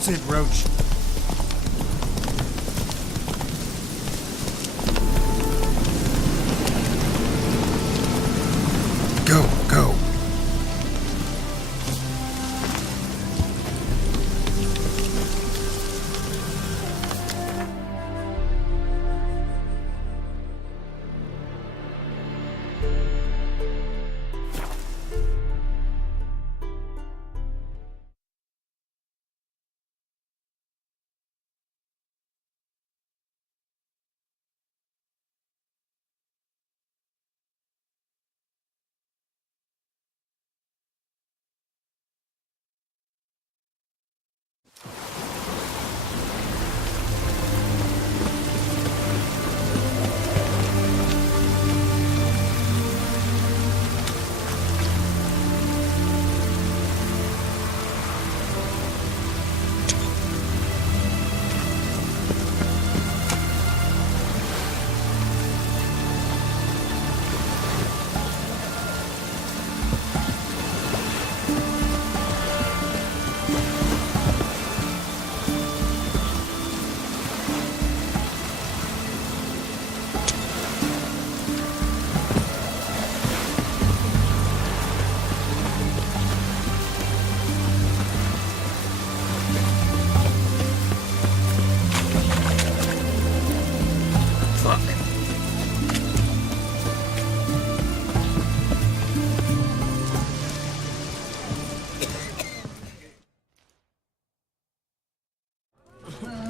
That's it, Roach. Go, go.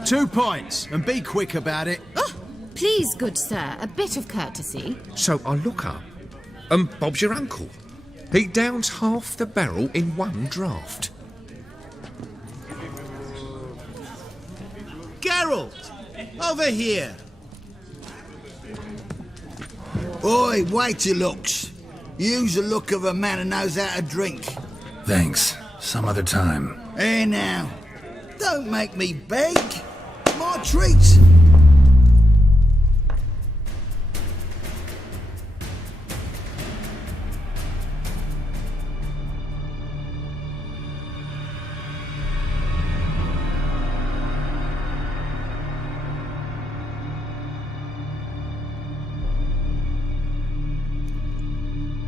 Two pints, and be quick about it. Oh, please, good sir, a bit of courtesy. So I look up, and Bob's your uncle. He downs half the barrel in one draught. Geralt! Over here! Oi, wait your looks. Use the look of a man who knows how to drink. Thanks. Some other time. Here now. Don't make me beg. My treat.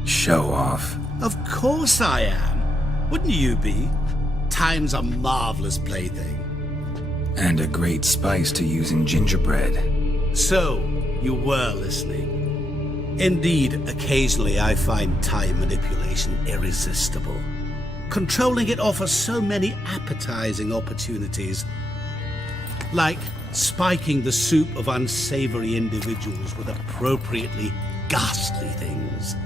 Show off. Of course I am. Wouldn't you be? Time's a marvelous plaything. And a great spice to use in gingerbread. So, you were listening. Indeed, occasionally I find time manipulation irresistible. Controlling it offers so many appetizing opportunities. Like spiking the soup of unsavory individuals with appropriately ghastly things.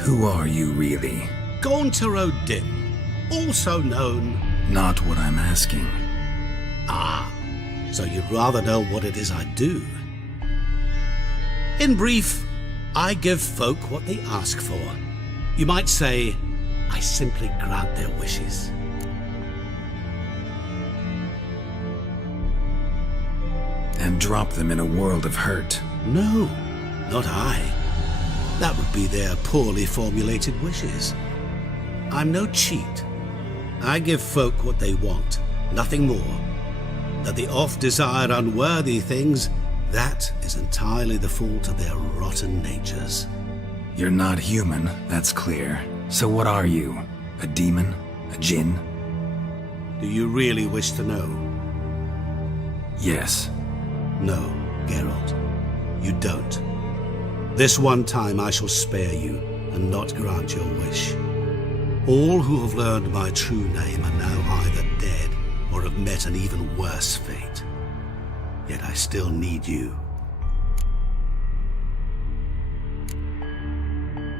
Who are you, really? Gaunter O'Dim, also known... Not what I'm asking. Ah, so you'd rather know what it is I do. In brief, I give folk what they ask for. You might say, I simply grant their wishes. And drop them in a world of hurt. No, not I. That would be their poorly formulated wishes. I'm no cheat. I give folk what they want, nothing more. That they oft desire unworthy things, that is entirely the fault of their rotten natures. You're not human, that's clear. So what are you? A demon? A djinn? Do you really wish to know? Yes. No, Geralt. You don't. This one time I shall spare you and not grant your wish. All who have learned my true name are now either dead or have met an even worse fate. Yet I still need you.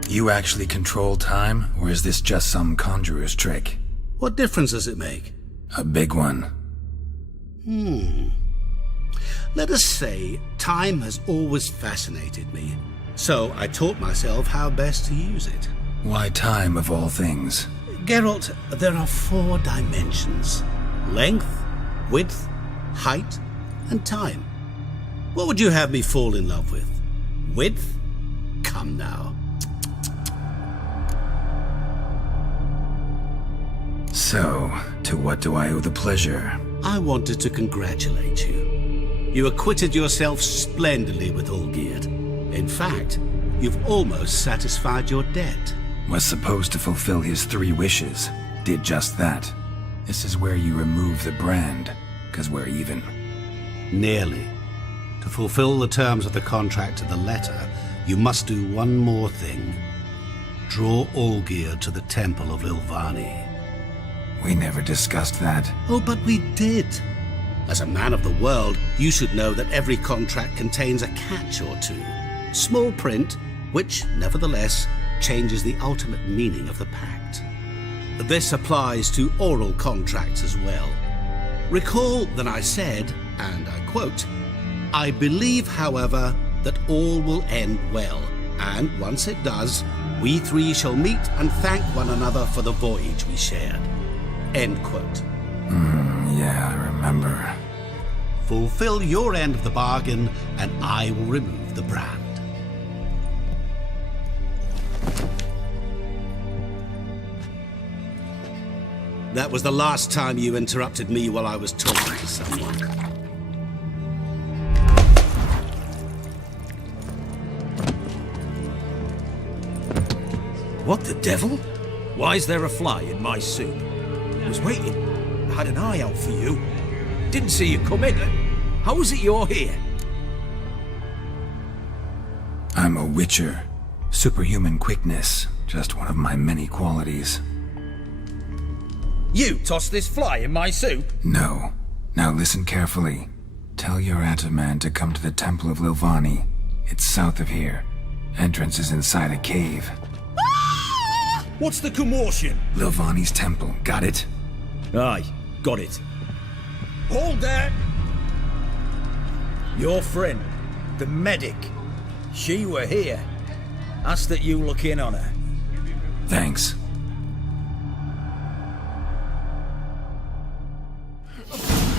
You actually control time, or is this just some conjurer's trick? What difference does it make? A big one. Let us say time has always fascinated me. So I taught myself how best to use it. Why time, of all things? Geralt, there are 4 dimensions. Length, width, height, and time. What would you have me fall in love with? Width? Come now. So, to what do I owe the pleasure? I wanted to congratulate you. You acquitted yourself splendidly with Olgierd. In fact, you've almost satisfied your debt. Was supposed to fulfill his 3 wishes. Did just that. This is where you remove the brand, 'cause we're even. Nearly. To fulfill the terms of the contract to the letter, you must do one more thing. Draw Olgierd to the Temple of Lilvani. We never discussed that. Oh, but we did. As a man of the world, you should know that every contract contains a catch or two. Small print, which, nevertheless, changes the ultimate meaning of the pact. This applies to oral contracts as well. Recall that I said, and I quote, "I believe, however, that all will end well, and once it does, we 3 shall meet and thank one another for the voyage we shared." End quote. Yeah, I remember. Fulfill your end of the bargain, and I will remove the brand. That was the last time you interrupted me while I was talking to someone. What the devil? Why is there a fly in my soup? I was waiting. I had an eye out for you. Didn't see you come in. How is it you're here? I'm a witcher. Superhuman quickness. Just one of my many qualities. You tossed this fly in my soup? No. Now listen carefully. Tell your Ataman to come to the Temple of Lilvani. It's south of here. Entrance is inside a cave. What's the commotion? Lilvani's temple. Got it? Aye, got it. Hold there! Your friend, the medic, she were here. Ask that you look in on her. Thanks.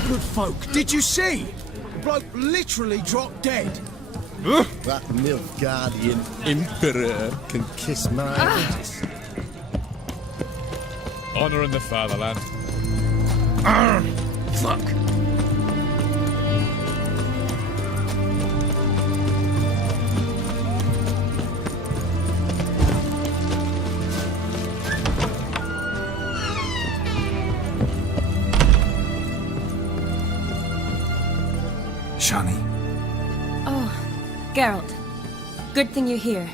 Good folk, did you see? The bloke literally dropped dead. That Nilfgaardian Emperor can kiss my ass. Honor in the fatherland. Fuck. Shani. Oh, Geralt. Good thing you're here.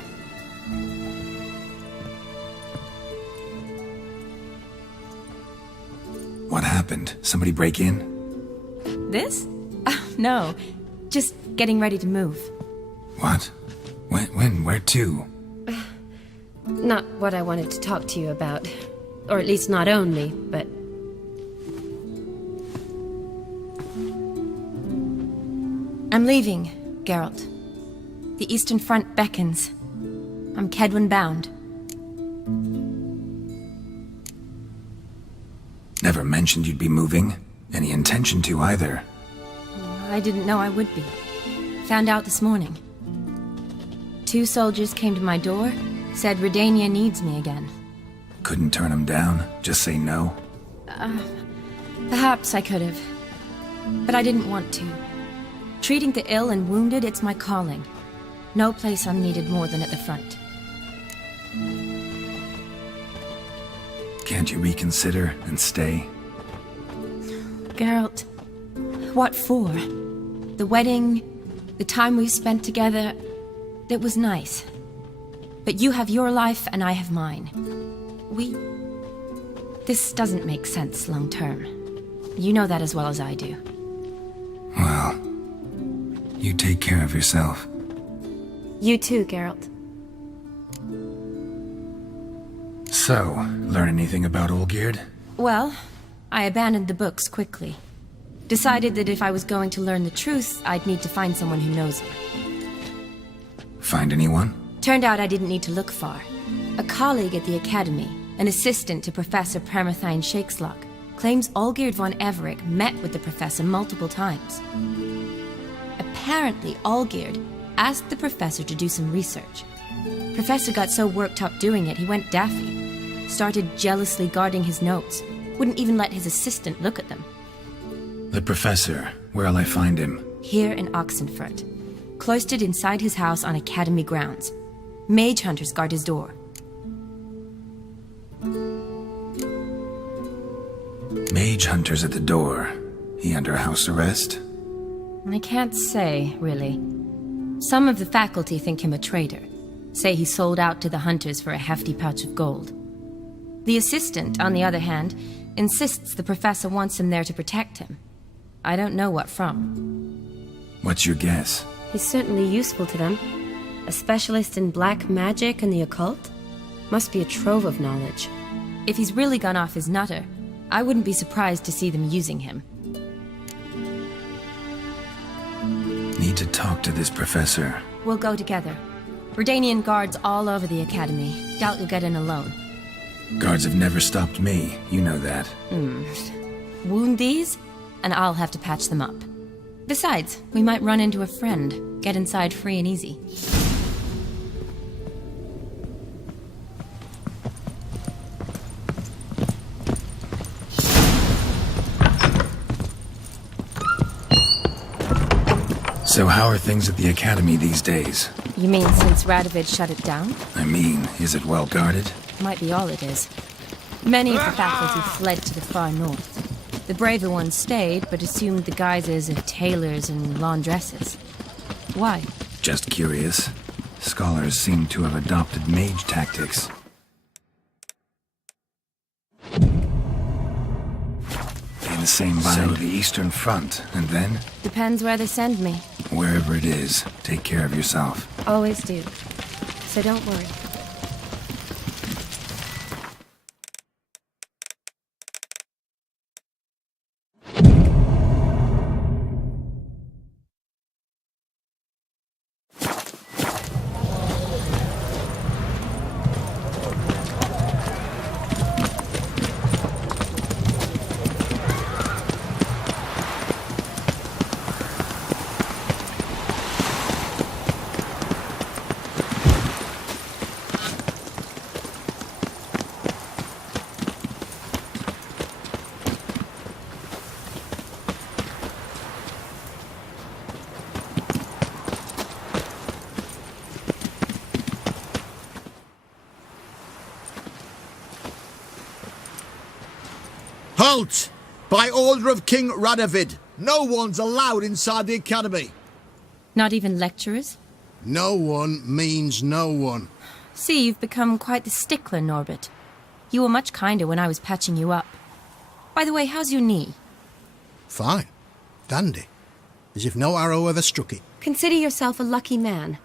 What happened? Somebody break in? This? No. Just getting ready to move. What? When? Where to? Not what I wanted to talk to you about. Or at least not only, but... I'm leaving, Geralt. The Eastern Front beckons. I'm Kedwen bound. Never mentioned you'd be moving. Any intention to either. I didn't know I would be. Found out this morning. 2 soldiers came to my door, said Redania needs me again. Couldn't turn him down? Just say no? Perhaps I could have. But I didn't want to. Treating the ill and wounded, it's my calling. No place I'm needed more than at the front. Can't you reconsider and stay? Geralt, what for? The wedding, the time we spent together, it was nice. But you have your life and I have mine. This doesn't make sense long term. You know that as well as I do. Well, you take care of yourself. You too, Geralt. So, learn anything about Olgierd? Well, I abandoned the books quickly. Decided that if I was going to learn the truth, I'd need to find someone who knows her. Find anyone? Turned out I didn't need to look far. A colleague at the Academy, an assistant to Professor Permathine Shakeslok, claims Olgierd von Everec met with the professor multiple times. Apparently, Olgierd asked the professor to do some research. Professor got so worked up doing it, he went daffy. Started jealously guarding his notes. Wouldn't even let his assistant look at them. The professor, where'll I find him? Here in Oxenfurt, cloistered inside his house on Academy grounds. Mage hunters guard his door. Mage hunters at the door. He under house arrest? I can't say, really. Some of the faculty think him a traitor. Say he sold out to the hunters for a hefty pouch of gold. The assistant, on the other hand, insists the professor wants him there to protect him. I don't know what from. What's your guess? He's certainly useful to them. A specialist in black magic and the occult? Must be a trove of knowledge. If he's really gone off his nutter, I wouldn't be surprised to see them using him. Need to talk to this professor. We'll go together. Redanian guards all over the Academy. Doubt you'll get in alone. Guards have never stopped me, you know that. Wound these, and I'll have to patch them up. Besides, we might run into a friend. Get inside free and easy. So how are things at the Academy these days? You mean since Radovid shut it down? I mean, is it well guarded? Might be all it is. Many of the faculty fled to the far north. The braver ones stayed, but assumed the guises of tailors and laundresses. Why? Just curious. Scholars seem to have adopted mage tactics. In the same line to the Eastern Front, and then? Depends where they send me. Wherever it is, take care of yourself. Always do. So don't worry. Halt! By order of King Radovid, no one's allowed inside the Academy. Not even lecturers? No one means no one. See, you've become quite the stickler, Norbert. You were much kinder when I was patching you up. By the way, how's your knee? Fine. Dandy. As if no arrow ever struck it. Consider yourself a lucky man.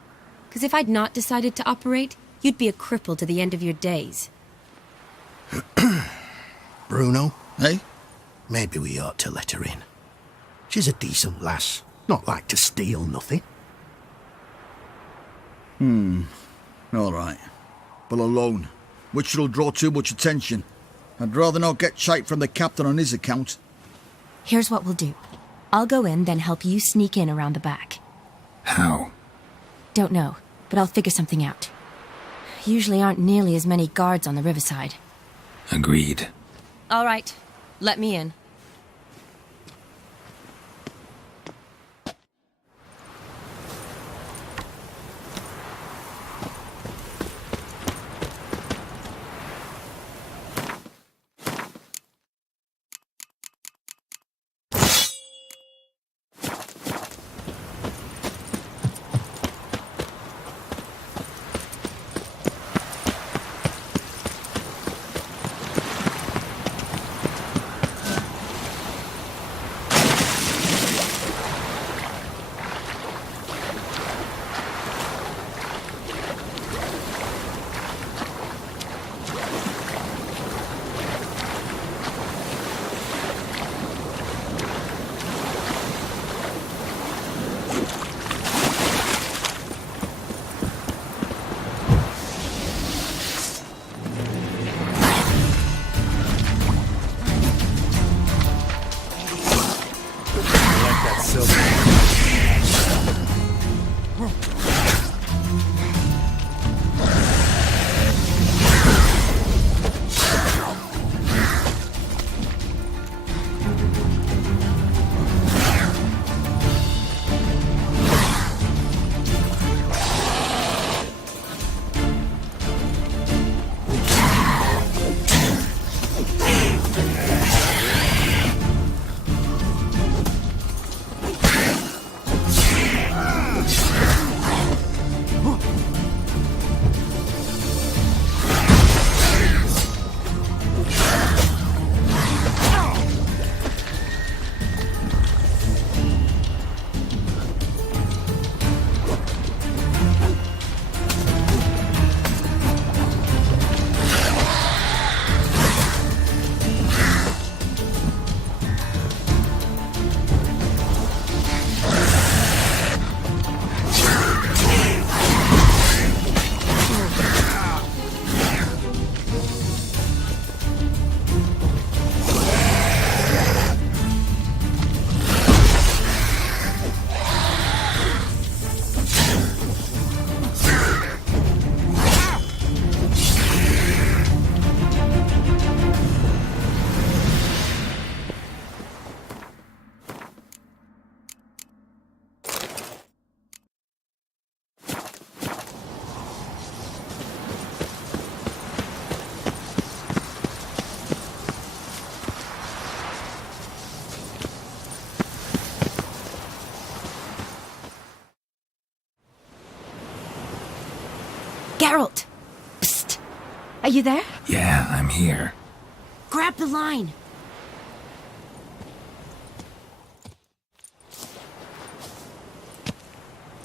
Because if I'd not decided to operate, you'd be a cripple to the end of your days. Bruno, eh? Maybe we ought to let her in. She's a decent lass. Not like to steal nothing. All right. But alone, which will draw too much attention. I'd rather not get shite from the captain on his account. Here's what we'll do. I'll go in, then help you sneak in around the back. How? Don't know, but I'll figure something out. Usually aren't nearly as many guards on the riverside. Agreed. All right, let me in. you there? Yeah, I'm here. Grab the line.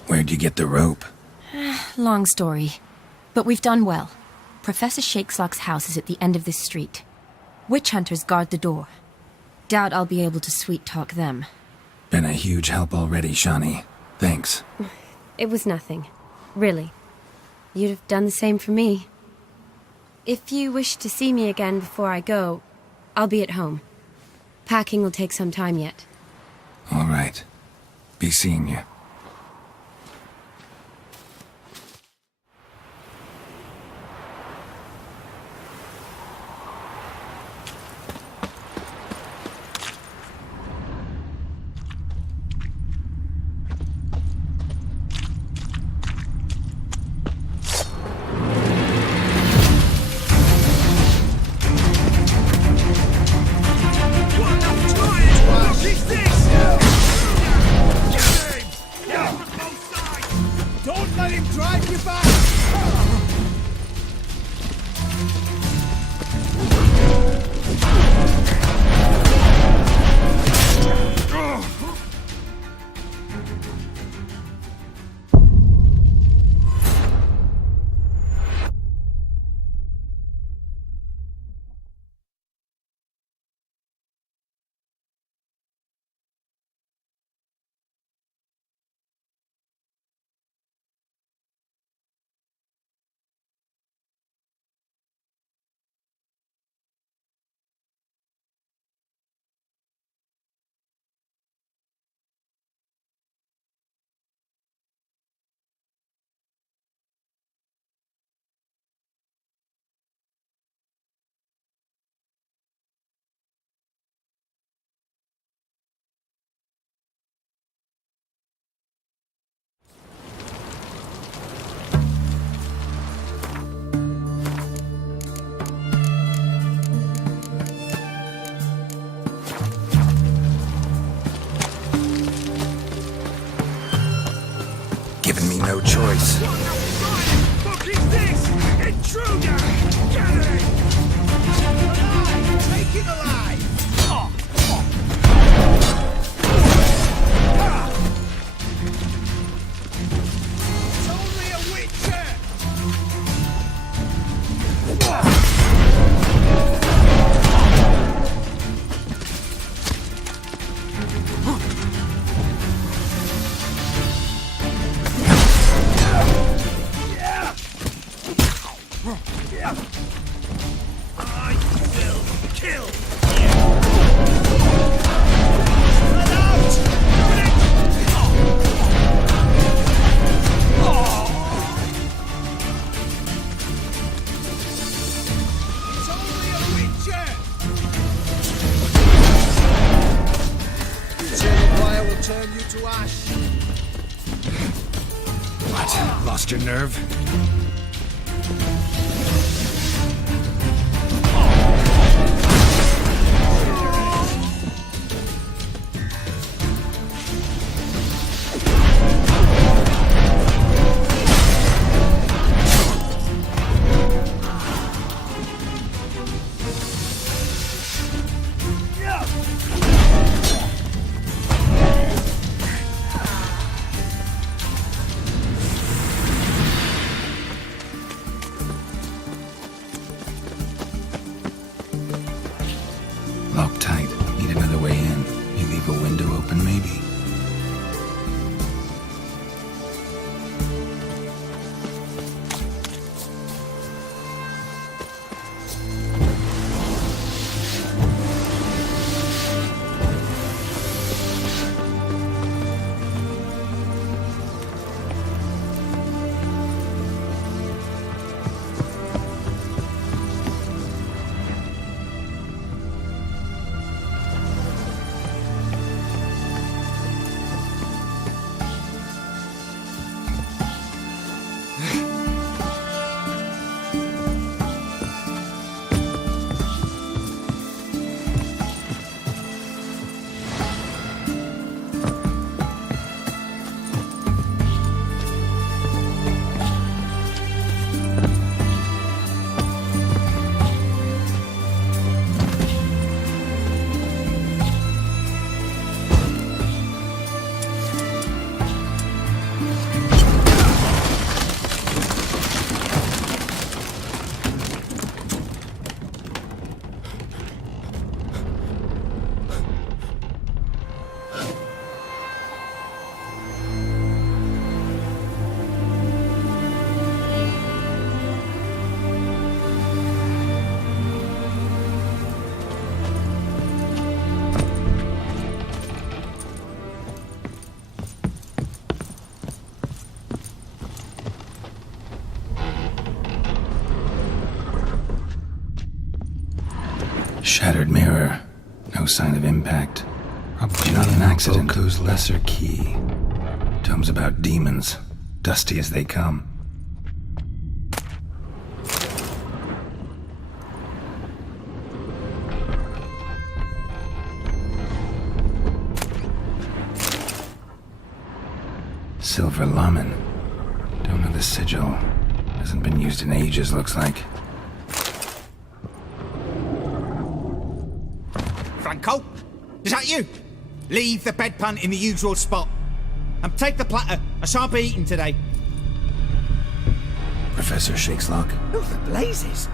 Where'd you get the rope? Long story. But we've done well. Professor Shakeslock's house is at the end of this street. Witch hunters guard the door. Doubt I'll be able to sweet-talk them. Been a huge help already, Shani. Thanks. It was nothing. Really. You'd have done the same for me. If you wish to see me again before I go, I'll be at home. Packing will take some time yet. All right. Be seeing you. Giving me no choice. What is this? Intruder! Get it! Alive! Take it alive! It's only a witcher! I will kill you! Spread out! It's only a witcher! Eternal fire will turn you to ash. What? Lost your nerve? Locked tight. Need another way in. You leave a window open, maybe? Shattered mirror. No sign of impact. Probably not an accident. Boku's lesser key. Tomes about demons. Dusty as they come. Silver Lamen. Don't know the sigil. Hasn't been used in ages, looks like. Franco? Is that you? Leave the bedpan in the usual spot. And take the platter. I shan't be eating today. Professor Shakeslock. Who the blazes?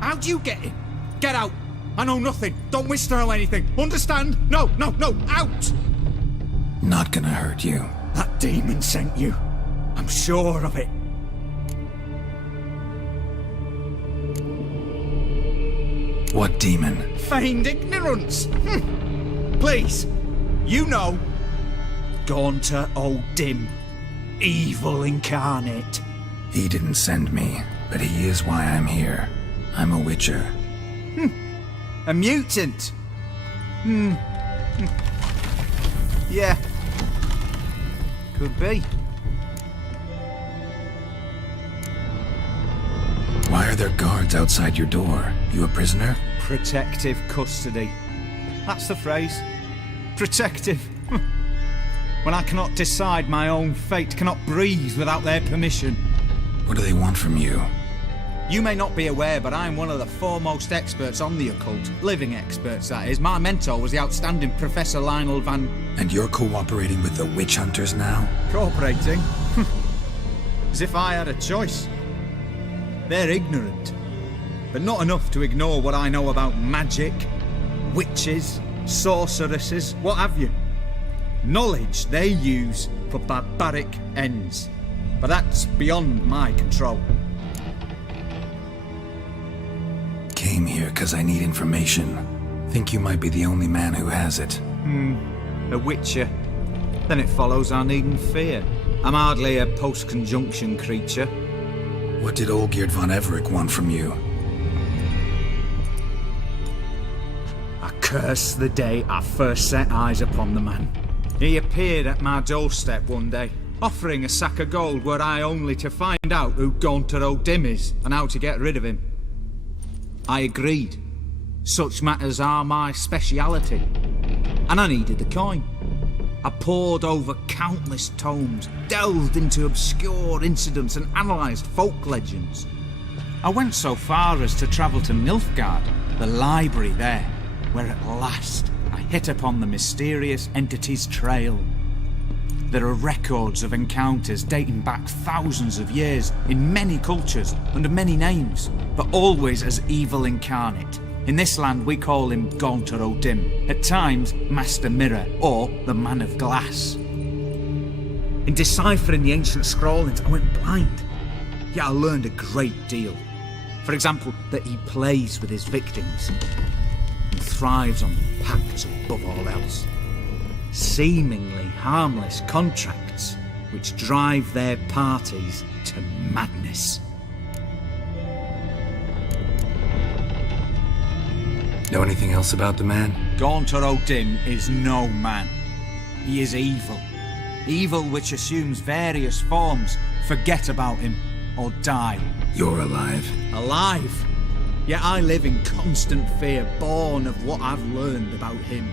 How'd you get in? Get out. I know nothing. Don't wish to know anything. Understand? No, out! Not gonna hurt you. That demon sent you. I'm sure of it. What demon? Feigned ignorance. Please, you know. Gaunter O'Dim. Evil incarnate. He didn't send me, but he is why I'm here. I'm a witcher. A mutant. Yeah. Could be. Why are there guards outside your door? You a prisoner? Protective custody. That's the phrase. Protective. When I cannot decide my own fate, cannot breathe without their permission. What do they want from you? You may not be aware, but I'm one of the foremost experts on the occult. Living experts, that is. My mentor was the outstanding Professor Lionel Van... And you're cooperating with the witch hunters now? Cooperating? As if I had a choice. They're ignorant, but not enough to ignore what I know about magic, witches, sorceresses, what have you. Knowledge they use for barbaric ends, but that's beyond my control. Came here because I need information. Think you might be the only man who has it. A witcher. Then it follows I needn't fear. I'm hardly a post-conjunction creature. What did Olgierd von Everec want from you? I curse the day I first set eyes upon the man. He appeared at my doorstep one day, offering a sack of gold were I only to find out who Gaunter O'Dim is and how to get rid of him. I agreed. Such matters are my speciality. And I needed the coin. I pored over countless tomes, delved into obscure incidents and analysed folk legends. I went so far as to travel to Nilfgaard, the library there, where at last I hit upon the mysterious entity's trail. There are records of encounters dating back thousands of years in many cultures under many names, but always as evil incarnate. In this land we call him Gaunter O'Dim, at times Master Mirror or the Man of Glass. In deciphering the ancient scrawlings I went blind, yet I learned a great deal. For example, that he plays with his victims and thrives on pacts above all else. Seemingly harmless contracts which drive their parties to madness. Know anything else about the man? Gaunter O'Dim is no man. He is evil. Evil which assumes various forms. Forget about him, or die. You're alive. Alive? Yet I live in constant fear, born of what I've learned about him.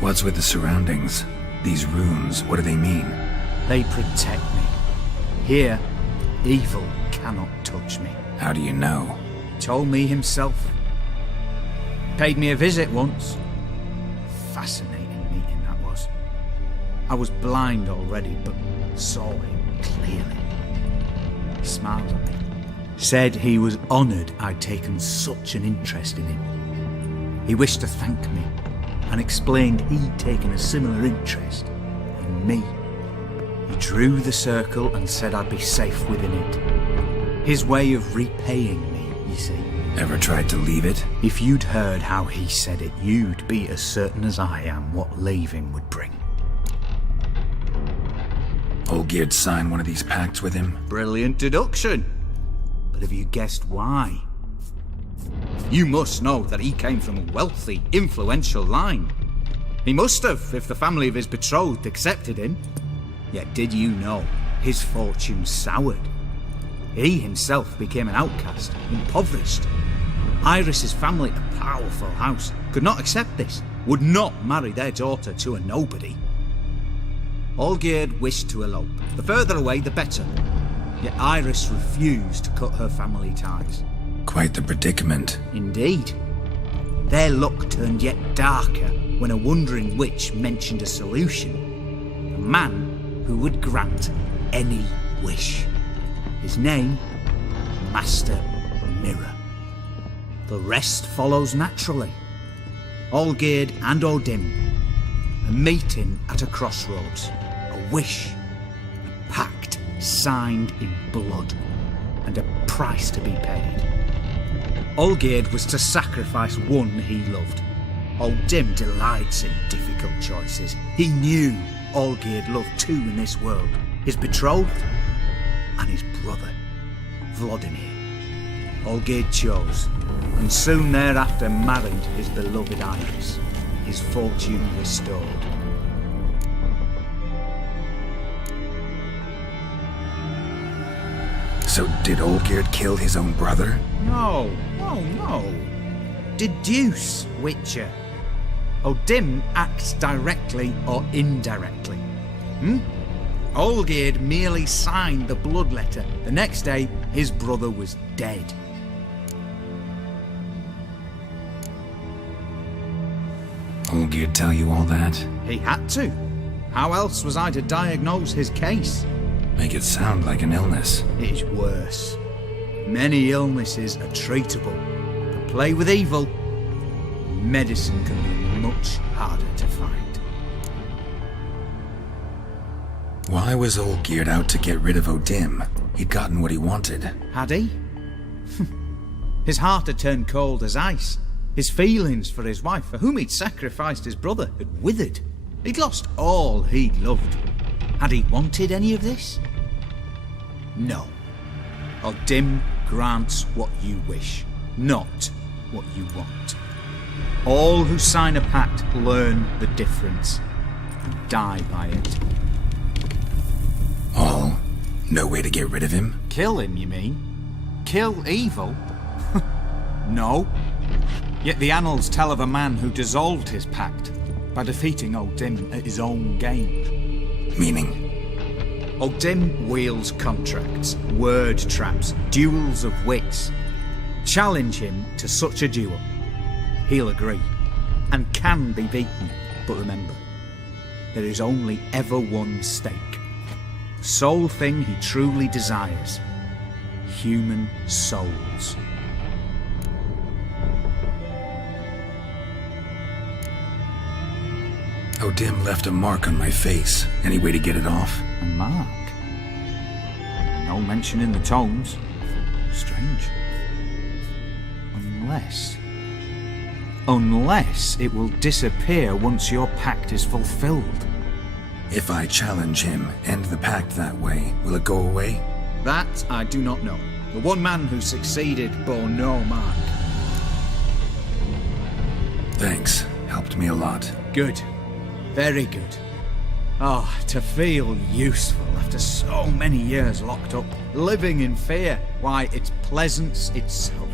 What's with the surroundings? These runes, what do they mean? They protect me. Here, evil cannot touch me. How do you know? Told me himself. Paid me a visit once. Fascinating meeting that was. I was blind already, but saw him clearly. He smiled at me. Said he was honoured I'd taken such an interest in him. He wished to thank me, and explained he'd taken a similar interest in me. He drew the circle and said I'd be safe within it. His way of repaying me, you see. Ever tried to leave it? If you'd heard how he said it, you'd be as certain as I am what leaving would bring. Olgierd signed one of these pacts with him? Brilliant deduction. But But have you guessed why? You must know that he came from a wealthy, influential line. He must have, if the family of his betrothed accepted him. Yet did you know his fortune soured? He himself became an outcast, impoverished. Iris's family, a powerful house, could not accept this, would not marry their daughter to a nobody. Olgierd wished to elope. The further away, the better. Yet Iris refused to cut her family ties. Quite the predicament. Indeed. Their luck turned yet darker when a wandering witch mentioned a solution. A man who would grant any wish. His name, Master Mirror. The rest follows naturally. Olgierd and Odin, a meeting at a crossroads, a wish, a pact signed in blood, and a price to be paid. Olgierd was to sacrifice one he loved. Odin delights in difficult choices. He knew Olgierd loved two in this world, his betrothed and his brother, Vladimir. Olgierd chose, and soon thereafter married his beloved Iris, his fortune restored. So did Olgierd kill his own brother? No. Deduce, Witcher. Odin acts directly or indirectly. Olgierd merely signed the blood letter. The next day, his brother was dead. Olgierd tell you all that? He had to. How else was I to diagnose his case? Make it sound like an illness. It is worse. Many illnesses are treatable, but play with evil, medicine can be much harder to find. Why was Olgierd out to get rid of Odin? He'd gotten what he wanted. Had he? His heart had turned cold as ice. His feelings for his wife, for whom he'd sacrificed his brother, had withered. He'd lost all he'd loved. Had he wanted any of this? No. Odin grants what you wish, not what you want. All who sign a pact learn the difference and die by it. All? No way to get rid of him? Kill him, you mean? Kill evil? No. Yet the annals tell of a man who dissolved his pact by defeating Odin at his own game. Meaning? Odin wields contracts, word traps, duels of wits. Challenge him to such a duel. He'll agree, and can be beaten. But remember, there is only ever one stake. The sole thing he truly desires. Human souls. Odin left a mark on my face. Any way to get it off? A mark? No mention in the tomes. Strange. Unless it will disappear once your pact is fulfilled. If I challenge him, end the pact that way, will it go away? That I do not know. The one man who succeeded bore no mark. Thanks. Helped me a lot. Good. Very good. Oh, to feel useful after so many years locked up, living in fear. Why, it's pleasance itself.